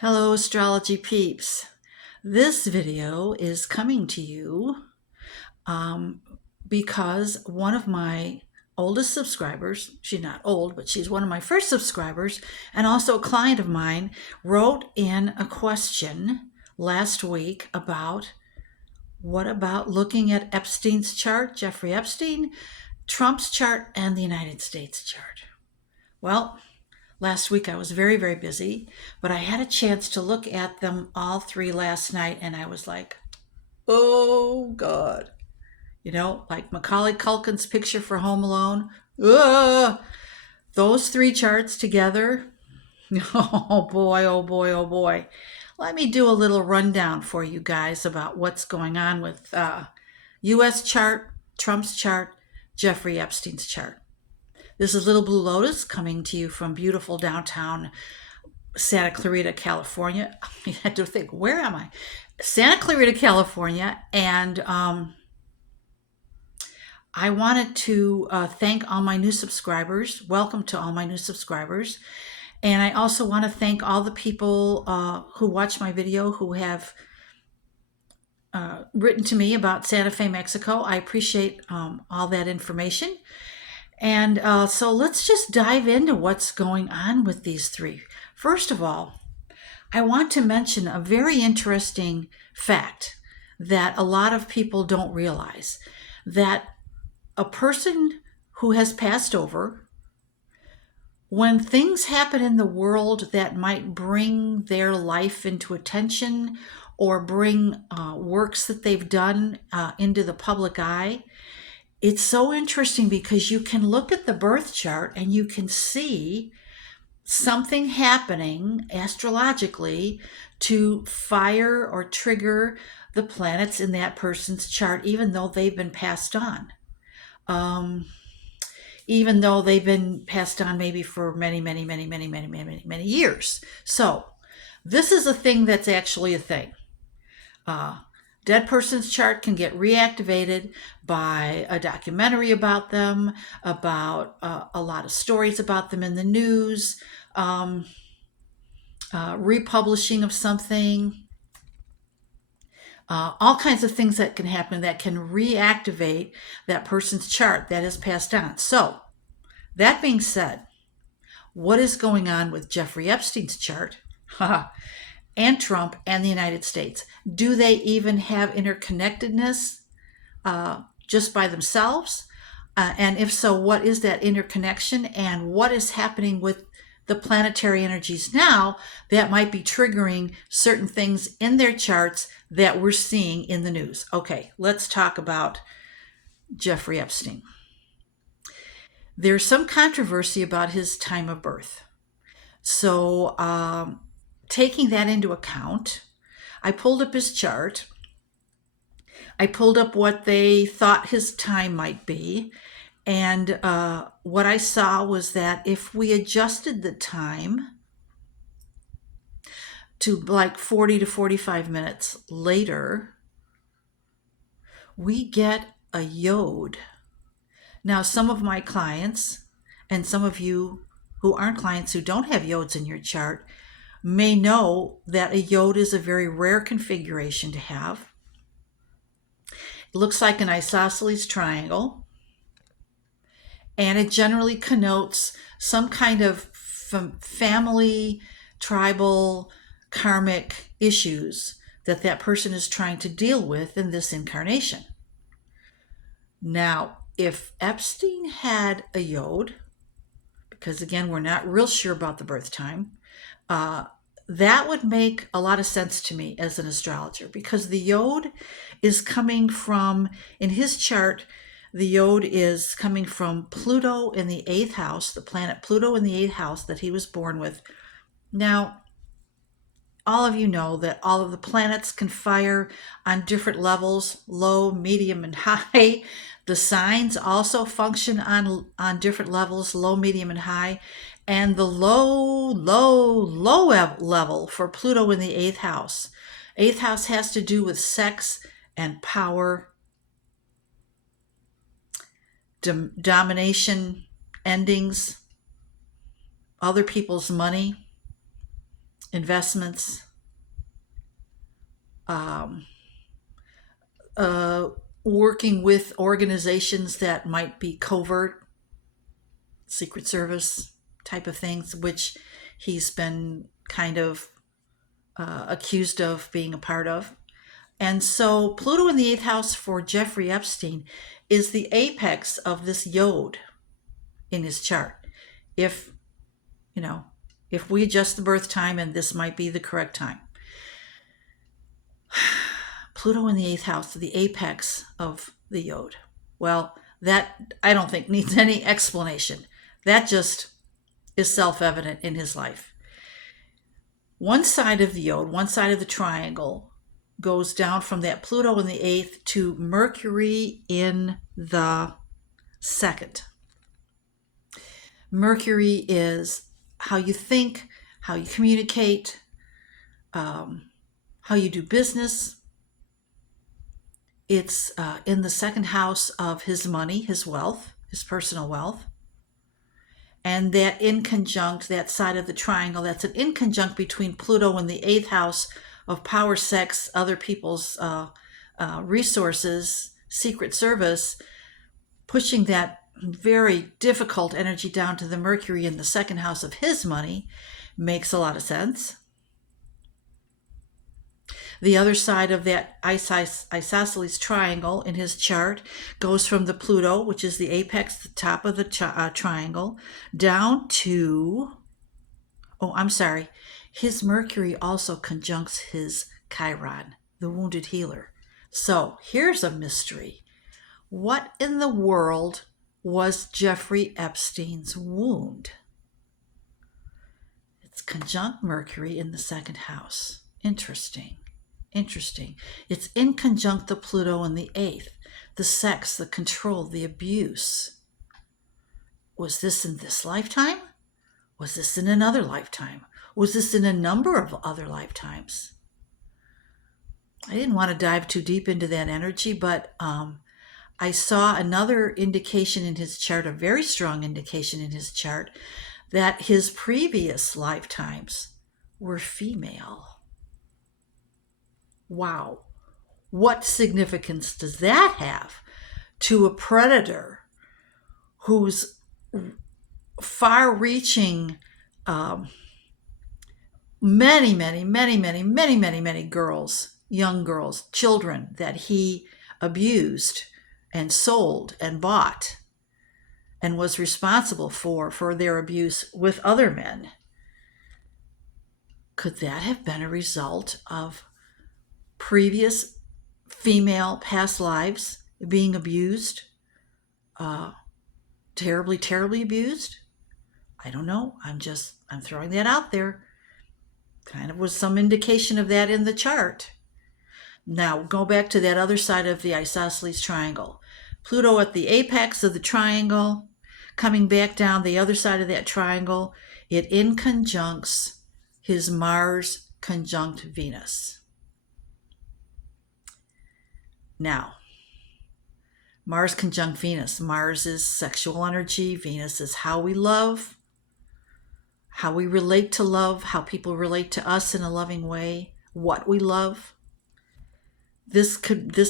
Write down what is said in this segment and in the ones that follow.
Hello, astrology peeps. This video is coming to you um, because one of my oldest subscribers, she's not old, but she's one of my first subscribers, and also a client of mine, wrote in a question last week about what about looking at Epstein's chart, Jeffrey Epstein, Trump's chart, and the United States chart. Well, last week I was very, very busy, but I had a chance to look at them all three last night, and I was like, oh God. Like Macaulay Culkin's picture for Home Alone. Ugh! Those three charts together. Oh boy, oh boy, oh boy. Let me do a little rundown for you guys about what's going on with US chart, Trump's chart, Jeffrey Epstein's chart. This is Little Blue Lotus coming to you from beautiful downtown Santa Clarita, California. I had to think, where am I? Santa Clarita, California. And I wanted to thank all my new subscribers. Welcome to all my new subscribers. And I also want to thank all the people who watch my video who have written to me about Santa Fe, Mexico. I appreciate all that information. And so let's just dive into what's going on with these three. First of all, I want to mention a very interesting fact that a lot of people don't realize, that a person who has passed over, when things happen in the world that might bring their life into attention or bring works that they've done into the public eye, it's so interesting because you can look at the birth chart and you can see something happening astrologically to fire or trigger the planets in that person's chart, even though they've been passed on. Even though they've been passed on maybe for many, many, many, many, many, many, many years. So this is a thing that's actually a thing. Dead person's chart can get reactivated by a documentary about them, about a lot of stories about them in the news, republishing of something, all kinds of things that can happen that can reactivate that person's chart that has passed on. So, that being said, what is going on with Jeffrey Epstein's chart? And Trump and the United States? Do they even have interconnectedness just by themselves? And if so, what is that interconnection? And what is happening with the planetary energies now that might be triggering certain things in their charts that we're seeing in the news? Okay, let's talk about Jeffrey Epstein. There's some controversy about his time of birth. So, taking that into account, I pulled up his chart. I pulled up what they thought his time might be. And what I saw was that if we adjusted the time to like 40 to 45 minutes later, we get a yod. Now, some of my clients and some of you who aren't clients who don't have yods in your chart may know that a yod is a very rare configuration to have. It looks like an isosceles triangle, and it generally connotes some kind of family, tribal, karmic issues that that person is trying to deal with in this incarnation. Now, if Epstein had a yod, because again, we're not real sure about the birth time, that would make a lot of sense to me as an astrologer, because the yod is coming from, in his chart, the yod is coming from Pluto in the 8th house, the planet Pluto in the 8th house that he was born with. Now, all of you know that all of the planets can fire on different levels, low, medium, and high. The signs also function on different levels, low, medium, and high. And the low level for Pluto in the 8th house. 8th house has to do with sex and power, domination, endings, other people's money, investments, um, uh, working with organizations that might be covert, Secret Service type of things, which he's been kind of accused of being a part of. And so Pluto in the eighth house for Jeffrey Epstein is the apex of this yod in his chart. If, you know, if we adjust the birth time, and this might be the correct time, Pluto in the eighth house, the apex of the yod. Well, that I don't think needs any explanation. That just is self-evident in his life. One side of the yod, one side of the triangle, goes down from that Pluto in the eighth to Mercury in the second. Mercury is how you think, how you communicate, how you do business. It's in the second house of his money, his wealth, his personal wealth. And that in conjunct, that side of the triangle, that's an in conjunct between Pluto and the eighth house of power, sex, other people's resources, Secret Service, pushing that very difficult energy down to the Mercury in the second house of his money makes a lot of sense. The other side of that isosceles triangle in his chart goes from the Pluto, which is the apex, the top of the triangle, down to, his Mercury also conjuncts his Chiron, the wounded healer. So here's a mystery. What in the world was Jeffrey Epstein's wound? It's conjunct Mercury in the second house. Interesting. It's in conjunct the Pluto in the eighth, the sex, the control, the abuse. Was this in this lifetime? Was this in another lifetime? Was this in a number of other lifetimes? I didn't want to dive too deep into that energy, but I saw another indication in his chart, a very strong indication in his chart, that his previous lifetimes were female. Wow. What significance does that have to a predator whose far-reaching, many girls, young girls, children that he abused and sold and bought and was responsible for their abuse with other men? Could that have been a result of previous female past lives being abused, terribly abused? I don't know. I'm throwing that out there. Kind of was some indication of that in the chart. Now go back to that other side of the isosceles triangle. Pluto at the apex of the triangle, coming back down the other side of that triangle, it in conjuncts his Mars conjunct Venus. Now, Mars conjunct Venus. Mars is sexual energy. Venus is how we love, how we relate to love, how people relate to us in a loving way, what we love. This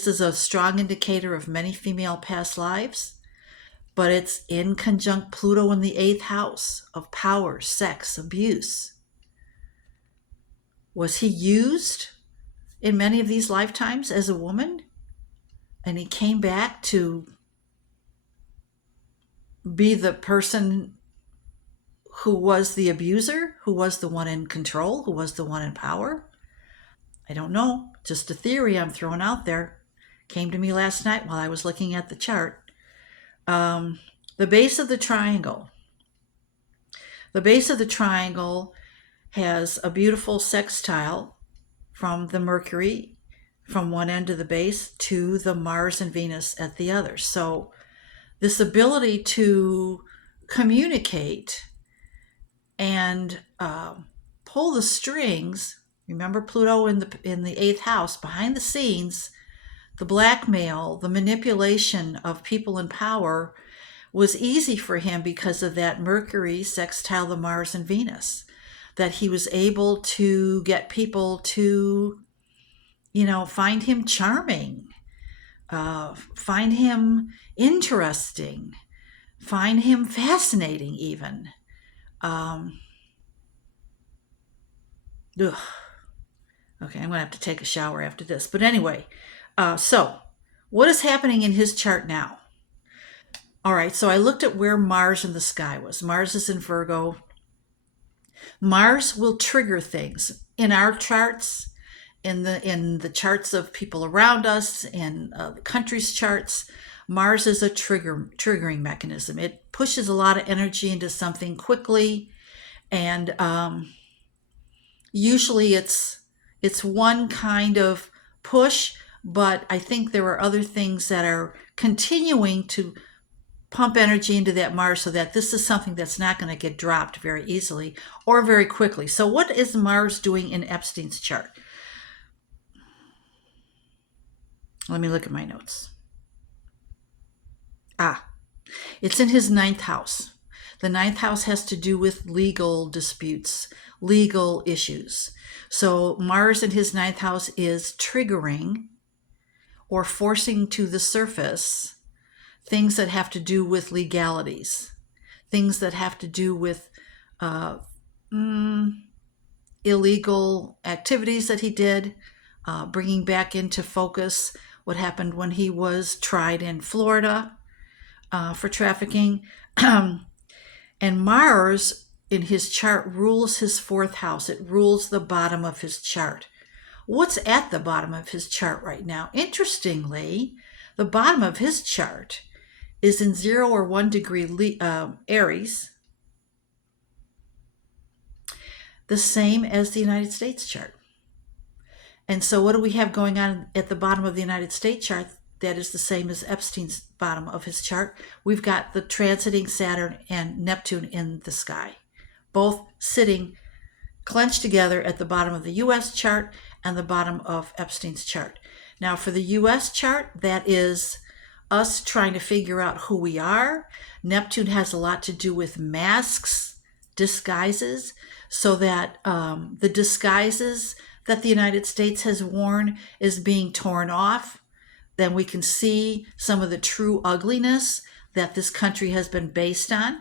is a strong indicator of many female past lives, but it's in conjunct Pluto in the eighth house of power, sex, abuse. Was he used in many of these lifetimes as a woman? And he came back to be the person who was the abuser, who was the one in control, who was the one in power? I don't know. Just a theory I'm throwing out there. Came to me last night while I was looking at the chart. The base of the triangle. The base of the triangle has a beautiful sextile from the Mercury from one end of the base to the Mars and Venus at the other. So this ability to communicate and pull the strings. Remember Pluto in the eighth house, behind the scenes, the blackmail, the manipulation of people in power was easy for him because of that Mercury sextile the Mars and Venus. that he was able to get people to, find him charming, find him interesting, find him fascinating even. Ugh. Okay, I'm going to have to take a shower after this. But anyway, so what is happening in his chart now? All right, so I looked at where Mars in the sky was. Mars is in Virgo. Mars will trigger things in our charts, in the charts of people around us, in the country's charts. Mars is a triggering mechanism. It pushes a lot of energy into something quickly, and usually it's one kind of push, but I think there are other things that are continuing to pump energy into that Mars, so that this is something that's not going to get dropped very easily or very quickly. So what is Mars doing in Epstein's chart? Let me look at my notes. It's in his ninth house. The ninth house has to do with legal disputes, legal issues. So Mars in his ninth house is triggering or forcing to the surface things that have to do with legalities, things that have to do with illegal activities that he did, bringing back into focus what happened when he was tried in Florida for trafficking. And Mars in his chart rules his fourth house. It rules the bottom of his chart. What's at the bottom of his chart right now? Interestingly, the bottom of his chart is in 0 or 1 degree Aries, the same as the United States chart. And so what do we have going on at the bottom of the United States chart that is the same as Epstein's bottom of his chart? We've got the transiting Saturn and Neptune in the sky, both sitting clenched together at the bottom of the U.S. chart and the bottom of Epstein's chart. Now for the U.S. chart, that is us trying to figure out who we are. Neptune has a lot to do with masks, disguises, so that the disguises that the United States has worn is being torn off. Then we can see some of the true ugliness that this country has been based on,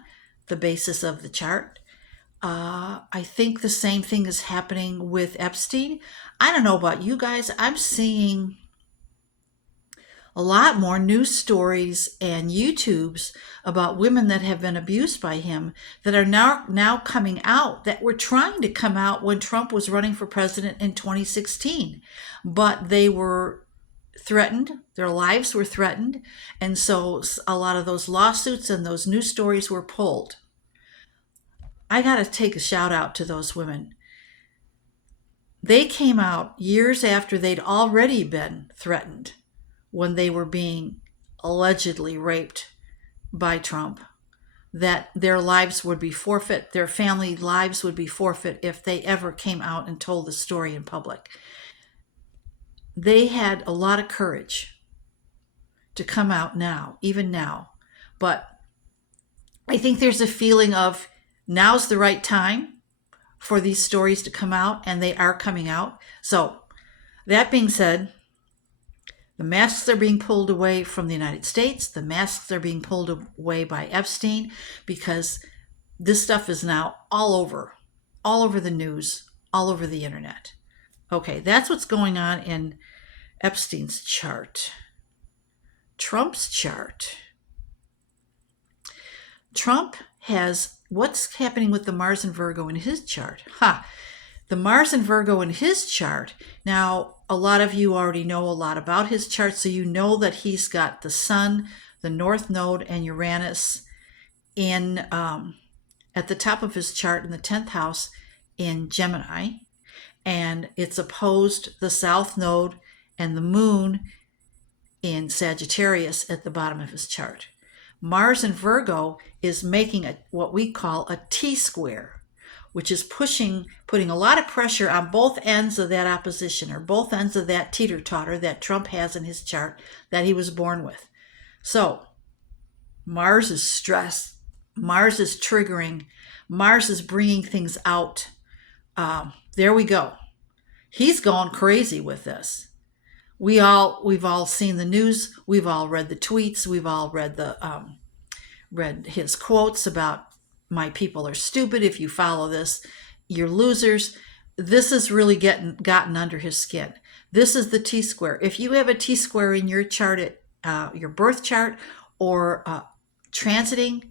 the basis of the chart. I think the same thing is happening with Epstein. I don't know about you guys. I'm seeing a lot more news stories and YouTubes about women that have been abused by him that are now coming out, that were trying to come out when Trump was running for president in 2016. But they were threatened, their lives were threatened, and so a lot of those lawsuits and those news stories were pulled. I got to take a shout out to those women. They came out years after they'd already been threatened when they were being allegedly raped by Trump, that their lives would be forfeit, their family lives would be forfeit if they ever came out and told the story in public. They had a lot of courage to come out now, even now. But I think there's a feeling of now's the right time for these stories to come out, and they are coming out. So that being said, the masks are being pulled away from the United States. The masks are being pulled away by Epstein, because this stuff is now all over the news, all over the internet. Okay, that's what's going on in Epstein's chart. Trump's chart. Trump has, what's happening with the Mars and Virgo in his chart? The Mars and Virgo in his chart. Now, a lot of you already know a lot about his chart, so you know that he's got the Sun, the North Node, and Uranus in at the top of his chart in the 10th house in Gemini, and it's opposed the South Node and the Moon in Sagittarius at the bottom of his chart. Mars in Virgo is making what we call a T-square, which is putting a lot of pressure on both ends of that opposition, or both ends of that teeter-totter that Trump has in his chart that he was born with. So Mars is stressed. Mars is triggering. Mars is bringing things out. there we go. He's gone crazy with this. We've all seen the news. We've all read the tweets. We've all read his quotes about my people are stupid. If you follow this, you're losers. This is really gotten under his skin. This is the T-square. If you have a T-square in your chart, your birth chart, or transiting,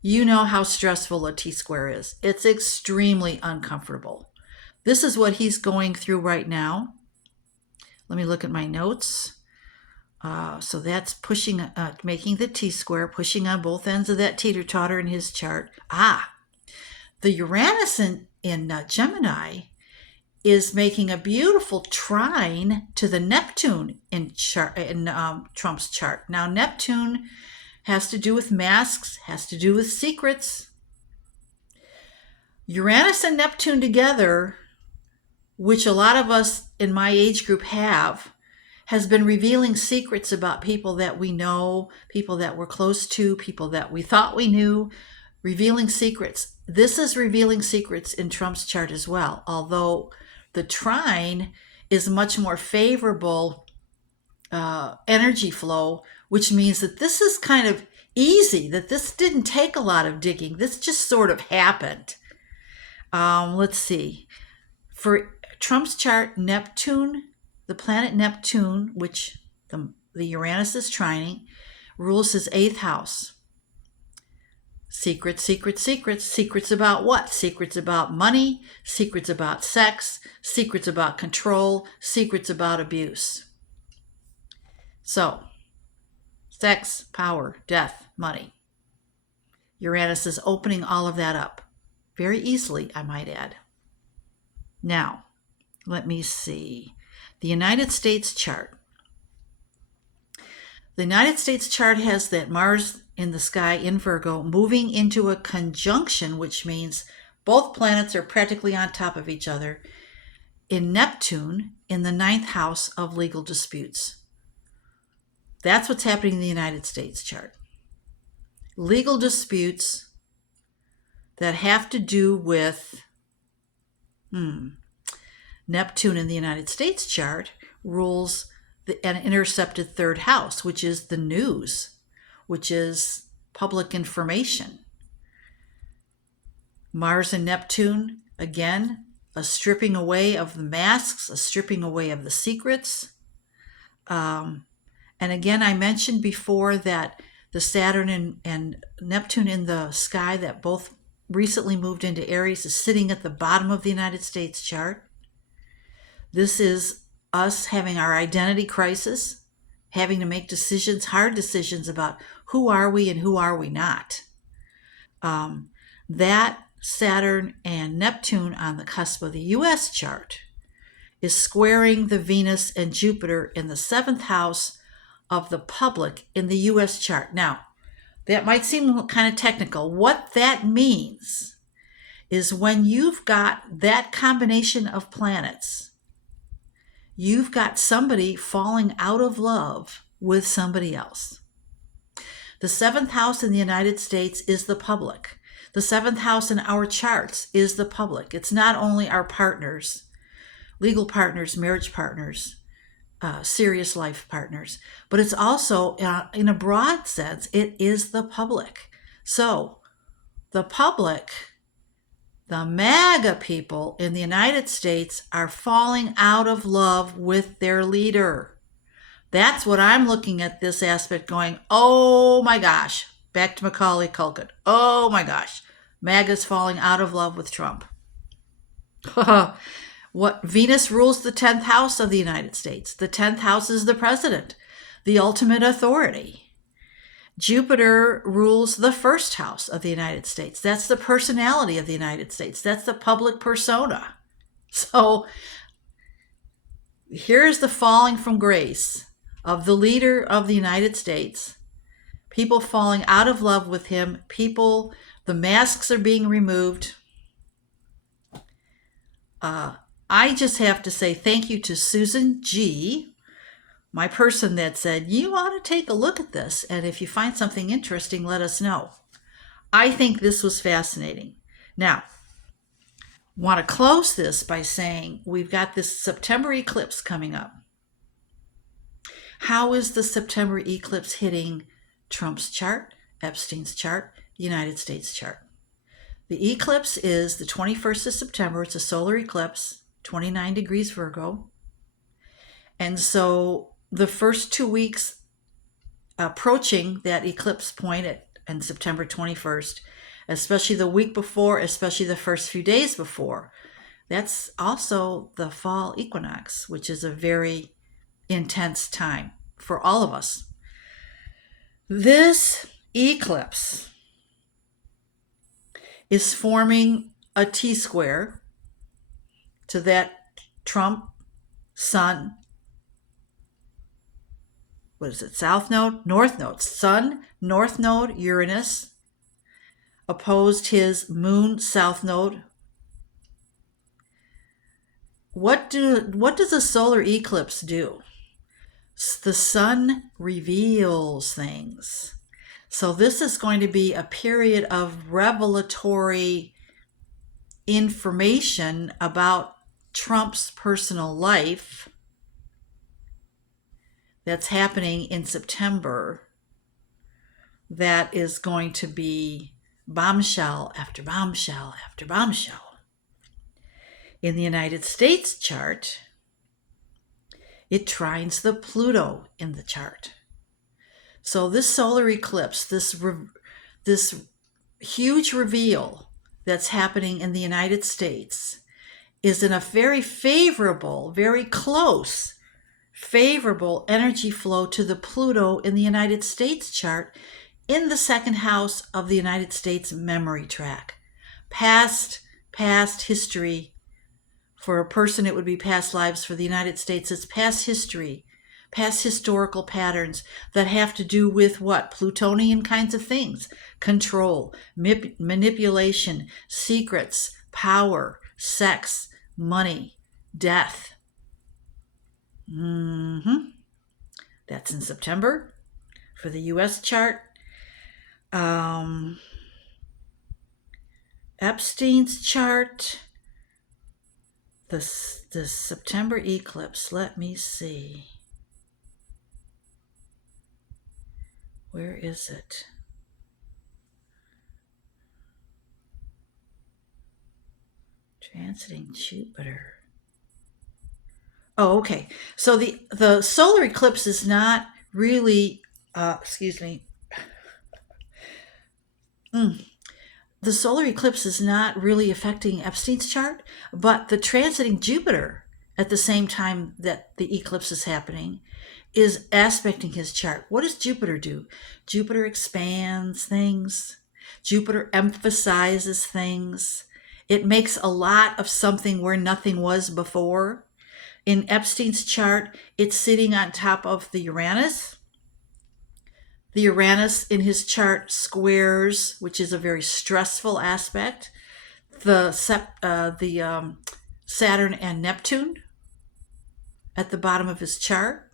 you know how stressful a T-square is. It's extremely uncomfortable. This is what he's going through right now. Let me look at my notes. So that's pushing, making the T-square, pushing on both ends of that teeter-totter in his chart. The Uranus in Gemini is making a beautiful trine to the Neptune in Trump's chart. Now, Neptune has to do with masks, has to do with secrets. Uranus and Neptune together, which a lot of us in my age group has been revealing secrets about people that we know, people that we're close to, people that we thought we knew, revealing secrets. This is revealing secrets in Trump's chart as well, although the trine is much more favorable energy flow, which means that this is kind of easy, that this didn't take a lot of digging. This just sort of happened. Let's see. For Trump's chart, Neptune, the planet Neptune, which the Uranus is trining, rules his 8th house. Secrets, secrets, secrets. Secrets about what? Secrets about money, secrets about sex, secrets about control, secrets about abuse. So, sex, power, death, money. Uranus is opening all of that up. Very easily, I might add. Now, let me see. The United States chart. The United States chart has that Mars in the sky in Virgo moving into a conjunction, which means both planets are practically on top of each other, in Neptune in the 9th house of legal disputes. That's what's happening in the United States chart. Legal disputes that have to do with Neptune in the United States chart rules an intercepted 3rd house, which is the news, which is public information. Mars and Neptune, again, a stripping away of the masks, a stripping away of the secrets. And again, I mentioned before that the Saturn and Neptune in the sky that both recently moved into Aries is sitting at the bottom of the United States chart. This is us having our identity crisis, having to make decisions, hard decisions about who are we and who are we not. That Saturn and Neptune on the cusp of the U.S. chart is squaring the Venus and Jupiter in the 7th house of the public in the U.S. chart. Now, that might seem kind of technical. What that means is when you've got that combination of planets, you've got somebody falling out of love with somebody else. The 7th house in the United States is the public. The 7th house in our charts is the public. It's not only our partners, legal partners, marriage partners, serious life partners, but it's also, in a broad sense, it is the public. So the public, the MAGA people in the United States are falling out of love with their leader. That's what I'm looking at this aspect going, oh my gosh, back to Macaulay Culkin. Oh my gosh, MAGA's falling out of love with Trump. What Venus rules the 10th house of the United States. The 10th house is the president, the ultimate authority. Jupiter rules the 1st house of the United States. That's the personality of the United States. That's the public persona. So here's the falling from grace of the leader of the United States. People falling out of love with him. People, the masks are being removed. I just have to say thank you to Susan G., my person that said, you ought to take a look at this. And if you find something interesting, let us know. I think this was fascinating. Now, Want to close this by saying we've got this September eclipse coming up. How is the September eclipse hitting Trump's chart, Epstein's chart, United States chart? The eclipse is the 21st of September. It's a solar eclipse, 29 degrees Virgo. And so the first 2 weeks approaching that eclipse point on September 21st, especially the week before, especially the first few days before, that's also the fall equinox, which is a very intense time for all of us. This eclipse is forming a T-square to that Trump Sun, what is it, South Node? North Node. Sun, North Node, Uranus, opposed his Moon, South Node. What does a solar eclipse do? The sun reveals things. So this is going to be a period of revelatory information about Trump's personal life that's happening in September that is going to be bombshell after bombshell after bombshell. In the United States chart, it trines the Pluto in the chart. So this solar eclipse, this huge reveal that's happening in the United States is in a very favorable, very close, favorable energy flow to the Pluto in the United States chart in the second house of the United States memory track. Past history. For a person, it would be past lives. For the United States, it's past history, past historical patterns that have to do with what? Plutonian kinds of things. Control, manipulation, secrets, power, sex, money, death. That's in September. For the U.S. chart, Epstein's chart, the September eclipse, let me see. Where is it? Transiting Jupiter. Oh, okay. So the solar eclipse is not really, The solar eclipse is not really affecting Epstein's chart, but the transiting Jupiter at the same time that the eclipse is happening is aspecting his chart. What does Jupiter do? Jupiter expands things. Jupiter emphasizes things. It makes a lot of something where nothing was before. In Epstein's chart, it's sitting on top of the Uranus. The Uranus in his chart squares, which is a very stressful aspect, the Saturn and Neptune at the bottom of his chart.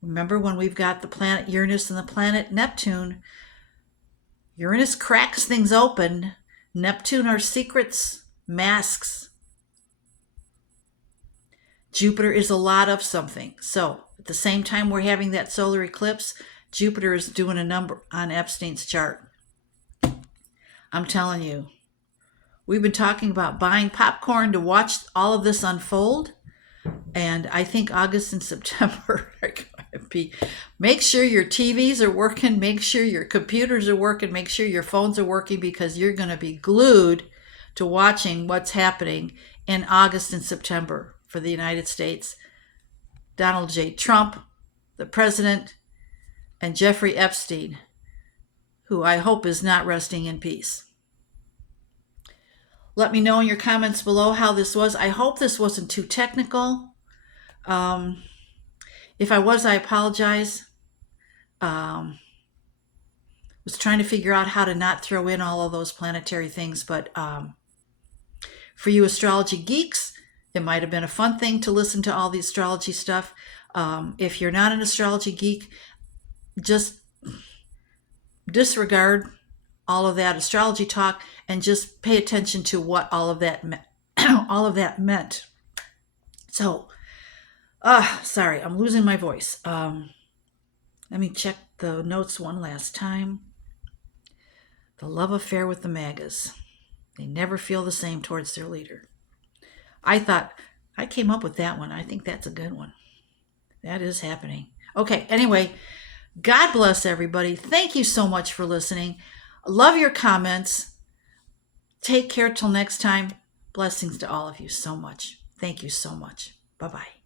Remember, when we've got the planet Uranus and the planet Neptune, Uranus cracks things open. Neptune are secrets, masks. Jupiter is a lot of something. So at the same time we're having that solar eclipse, Jupiter is doing a number on Epstein's chart. I'm telling you, we've been talking about buying popcorn to watch all of this unfold. And I think August and September are going to be, make sure your TVs are working, make sure your computers are working, make sure your phones are working, because you're going to be glued to watching what's happening in August and September for the United States. Donald J. Trump, the president, and Jeffrey Epstein, who I hope is not resting in peace. Let me know in your comments below how this was. I hope this wasn't too technical. If I was, I apologize. Was trying to figure out how to not throw in all of those planetary things, but for you astrology geeks, it might have been a fun thing to listen to all the astrology stuff. If you're not an astrology geek, just disregard all of that astrology talk and just pay attention to what all of that all of that meant. So, sorry, I'm losing my voice. Let me check the notes one last time. The love affair with the MAGAs. They never feel the same towards their leader. I thought I came up with that one. I think that's a good one. That is happening. Okay, anyway, God bless everybody. Thank you so much for listening. Love your comments. Take care till next time. Blessings to all of you so much. Thank you so much. Bye-bye.